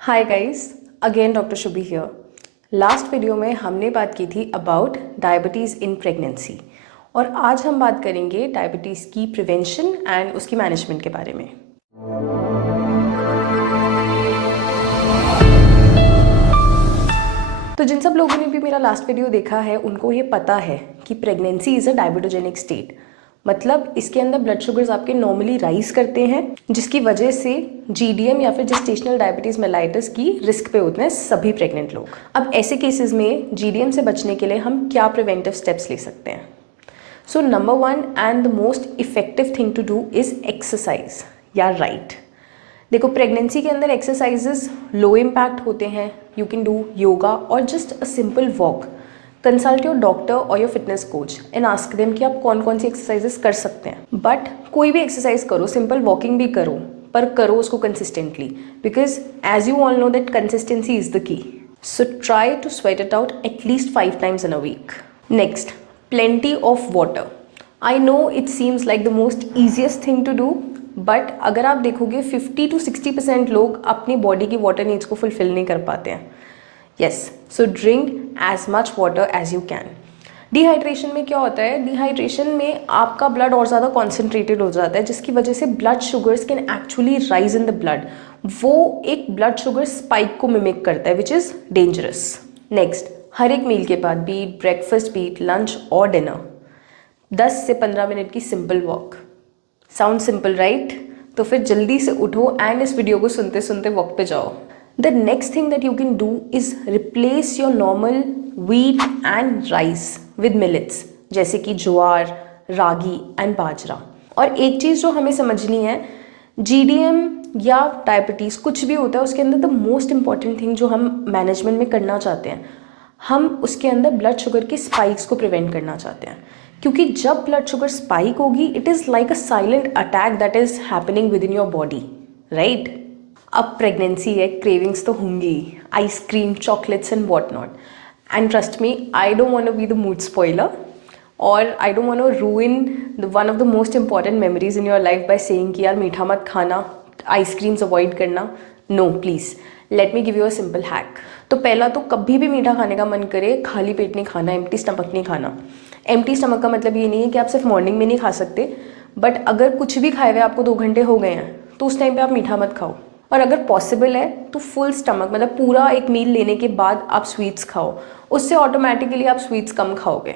Hi guys, again doctor Shubhi here. Last video में हमने बात की थी अबाउट डायबिटीज़ इन प्रेगनेंसी और आज हम बात करेंगे डायबिटीज़ की प्रिवेंशन एंड उसकी मैनेजमेंट के बारे में। तो जिन सब लोगों ने भी मेरा लास्ट वीडियो देखा है उनको ये पता है कि pregnancy is a diabetogenic state. मतलब इसके अंदर ब्लड शुगर्स आपके नॉर्मली राइज करते हैं, जिसकी वजह से जीडीएम या फिर जेस्टेशनल डायबिटीज़ मेलाइटस की रिस्क पे होते हैं सभी प्रेग्नेंट लोग। अब ऐसे केसेस में जीडीएम से बचने के लिए हम क्या प्रिवेंटिव स्टेप्स ले सकते हैं? So number one and the most effective thing to do is exercise या राइट। देखो, प्रेगनेंसी के अंदर एक्सरसाइजेस लो इम्पैक्ट होते हैं। यू कैन डू योगा और just a simple walk. Consult your doctor और your fitness coach and ask them कि आप कौन कौन सी एक्सरसाइजेस कर सकते हैं। बट कोई भी एक्सरसाइज करो, सिंपल वॉकिंग भी करो, पर करो उसको consistently, because as you all know that consistency is the key. So try to sweat it out at least 5 times in a week. Next, plenty of water. I know it seems like the most easiest thing to do, but अगर आप देखोगे 50 to 60% लोग अपनी body की water needs को fulfil नहीं कर पाते हैं। Yes, so drink as much water as you can. Dehydration में क्या होता है? डिहाइड्रेशन में आपका ब्लड और ज़्यादा कॉन्सेंट्रेटेड हो जाता है, जिसकी वजह से blood sugars can actually rise in the blood. वो एक ब्लड शुगर स्पाइक को मिमिक करता है, विच इज़ डेंजरस। नेक्स्ट, हर एक मील के बाद, बीट ब्रेकफास्ट, बीट लंच और डिनर, 10 से 15 मिनट की simple walk. Sound simple right? तो फिर जल्दी से उठो एंड इस वीडियो को सुनते सुनते वॉक पे जाओ। The next thing that you can do is replace your normal wheat and rice with millets, जैसे कि ज्वार, रागी एंड बाजरा। और एक चीज़ जो हमें समझनी है, जीडीएम या डायबिटीज़ कुछ भी होता है, उसके अंदर द मोस्ट इंपॉर्टेंट थिंग जो हम मैनेजमेंट में करना चाहते हैं, हम उसके अंदर ब्लड शुगर की स्पाइक्स को प्रिवेंट करना चाहते हैं। क्योंकि जब ब्लड शुगर स्पाइक होगी, it is like a silent attack that is happening with in your body, right? अब प्रेगनेंसी है, क्रेविंग्स तो होंगी, ice cream, chocolates and what not. And trust me, I don't want to be the mood spoiler और I don't want to ruin one of the most important memories in your life by saying कि यार मीठा मत खाना, ice creams avoid करना। No please, let me give you a simple hack. तो पहला तो कभी भी मीठा खाने का मन करे, खाली पेट नहीं खाना, एम्प्टी स्टमक नहीं खाना। एम्प्टी स्टमक का मतलब ये नहीं है कि आप सिर्फ मॉर्निंग में नहीं खा सकते, बट अगर कुछ भी खाए हुए आपको 2 घंटे हो गए हैं तो उस टाइम पे आप मीठा मत खाओ। और अगर पॉसिबल है तो फुल स्टमक, मतलब पूरा एक मील लेने के बाद आप स्वीट्स खाओ। उससे ऑटोमेटिकली आप स्वीट्स कम खाओगे।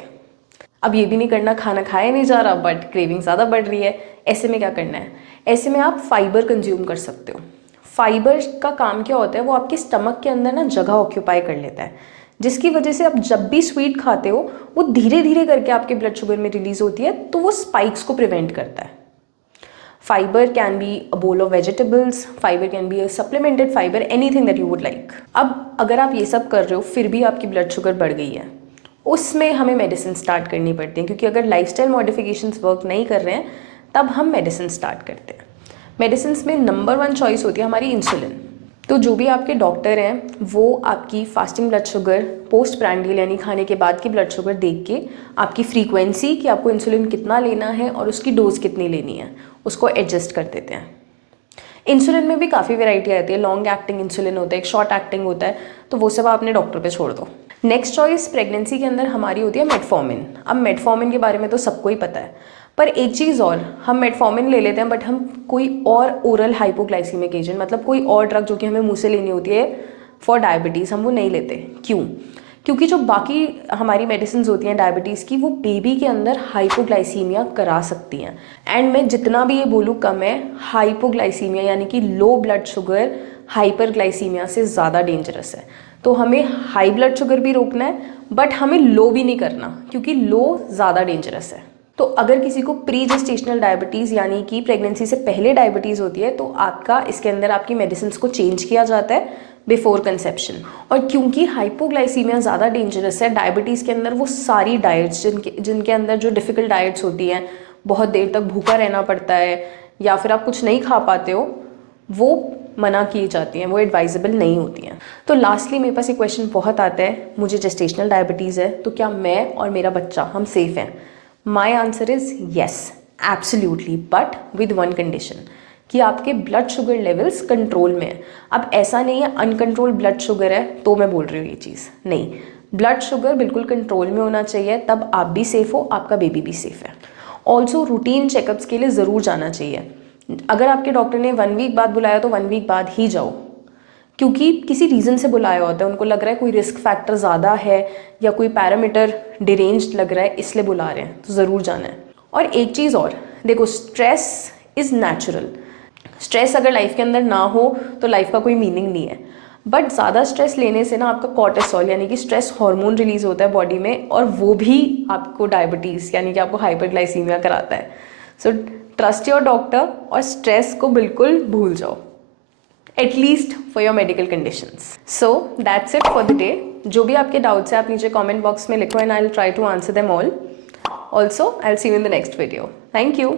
अब ये भी नहीं करना खाना खाया नहीं जा रहा बट क्रेविंग ज़्यादा बढ़ रही है। ऐसे में क्या करना है? ऐसे में आप फाइबर कंज्यूम कर सकते हो। फाइबर का काम क्या होता है? वो आपके स्टमक के अंदर ना जगह ऑक्यूपाई कर लेता है, जिसकी वजह से आप जब भी स्वीट खाते हो वो धीरे धीरे करके आपके ब्लड शुगर में रिलीज होती है, तो वो स्पाइक्स को प्रिवेंट करता है। Fibre can be a bowl of vegetables, fibre can be a supplemented fibre, anything that you would like. अब अगर आप ये सब कर रहे हो फिर भी आपकी ब्लड शुगर बढ़ गई है, उसमें हमें मेडिसिन स्टार्ट करनी पड़ती है। क्योंकि अगर लाइफस्टाइल मॉडिफिकेशंस वर्क नहीं कर रहे हैं तब हम मेडिसिन स्टार्ट करते हैं। मेडिसिन में नंबर 1 चॉइस होती है हमारी इंसुलिन। तो जो भी आपके डॉक्टर हैं वो आपकी fasting blood sugar, post prandial यानी खाने के बाद की ब्लड शुगर देख के आपकी फ्रीक्वेंसी कि आपको इंसुलिन कितना लेना है और उसकी डोज कितनी लेनी है उसको एडजस्ट कर देते हैं। इंसुलिन में भी काफ़ी वेराइटी आती है। लॉन्ग एक्टिंग इंसुलिन होता है, एक शॉर्ट एक्टिंग होता है, तो वो सब आपने डॉक्टर पे छोड़ दो। नेक्स्ट चॉइस प्रेगनेंसी के अंदर हमारी होती है मेटफॉर्मिन। अब मेटफॉर्मिन के बारे में तो सबको ही पता है, पर एक चीज़ और, हम मेटफॉर्मिन ले लेते हैं बट हम कोई और ओरल हाइपोग्लाइसीमिक एजेंट, मतलब कोई और ड्रग जो कि हमें मुंह से लेनी होती है फॉर डायबिटीज़, हम वो नहीं लेते। क्यों? क्योंकि जो बाकी हमारी मेडिसिन होती हैं डायबिटीज़ की, वो बेबी के अंदर हाइपोग्लाइसीमिया करा सकती हैं। एंड मैं जितना भी ये बोलूँ कम है, हाइपोग्लाइसीमिया यानी कि लो ब्लड शुगर हाइपरग्लाइसीमिया से ज़्यादा डेंजरस है। तो हमें हाई ब्लड शुगर भी रोकना है बट हमें लो भी नहीं करना, क्योंकि लो ज़्यादा डेंजरस है। तो अगर किसी को प्री जेस्टेशनल डायबिटीज़ यानी कि प्रेगनेंसी से पहले डायबिटीज़ होती है तो आपका इसके अंदर आपकी मेडिसिन को चेंज किया जाता है बिफोर कंसेप्शन। और क्योंकि हाइपोग्लाइसीमिया ज़्यादा डेंजरस है, डायबिटीज़ के अंदर वो सारी डाइट्स जिनके अंदर जो डिफ़िकल्ट डाइट्स होती हैं, बहुत देर तक भूखा रहना पड़ता है या फिर आप कुछ नहीं खा पाते हो, वो मना की जाती हैं, वो एडवाइजेबल नहीं होती हैं। तो लास्टली मेरे पास एक क्वेश्चन बहुत आता है, मुझे जेस्टेशनल डायबिटीज़ है तो क्या मैं और मेरा बच्चा हम सेफ़ हैं? My answer is yes, absolutely, but with one condition कि आपके ब्लड शुगर लेवल्स कंट्रोल में है। अब ऐसा नहीं है अनकंट्रोल ब्लड शुगर है तो मैं बोल रही हूँ ये चीज़, नहीं, ब्लड शुगर बिल्कुल कंट्रोल में होना चाहिए, तब आप भी सेफ़ हो, आपका बेबी भी सेफ़ है। ऑल्सो रूटीन चेकअप्स के लिए ज़रूर जाना चाहिए। अगर आपके डॉक्टर ने 1 वीक बाद बुलाया तो 1 वीक बाद ही जाओ, क्योंकि किसी रीज़न से बुलाया होता है, उनको लग रहा है कोई रिस्क फैक्टर ज़्यादा है या कोई पैरामीटर डिरेंज्ड लग रहा है इसलिए बुला रहे हैं, तो ज़रूर जाना है। और एक चीज़ और देखो, स्ट्रेस इज़ नेचुरल। स्ट्रेस अगर लाइफ के अंदर ना हो तो लाइफ का कोई मीनिंग नहीं है, बट ज़्यादा स्ट्रेस लेने से ना आपका कॉर्टिसोल यानी कि स्ट्रेस हार्मोन रिलीज़ होता है बॉडी में, और वो भी आपको डायबिटीज़ यानी कि आपको हाइपरग्लाइसीमिया कराता है। सो ट्रस्ट योर डॉक्टर और स्ट्रेस को बिल्कुल भूल जाओ, at least for your medical conditions. So that's it for the day. जो भी आपके डाउट्स हैं आप नीचे कमेंट बॉक्स में लिखो and I will try to answer them all. Also, I'll see you in the next video. Thank you.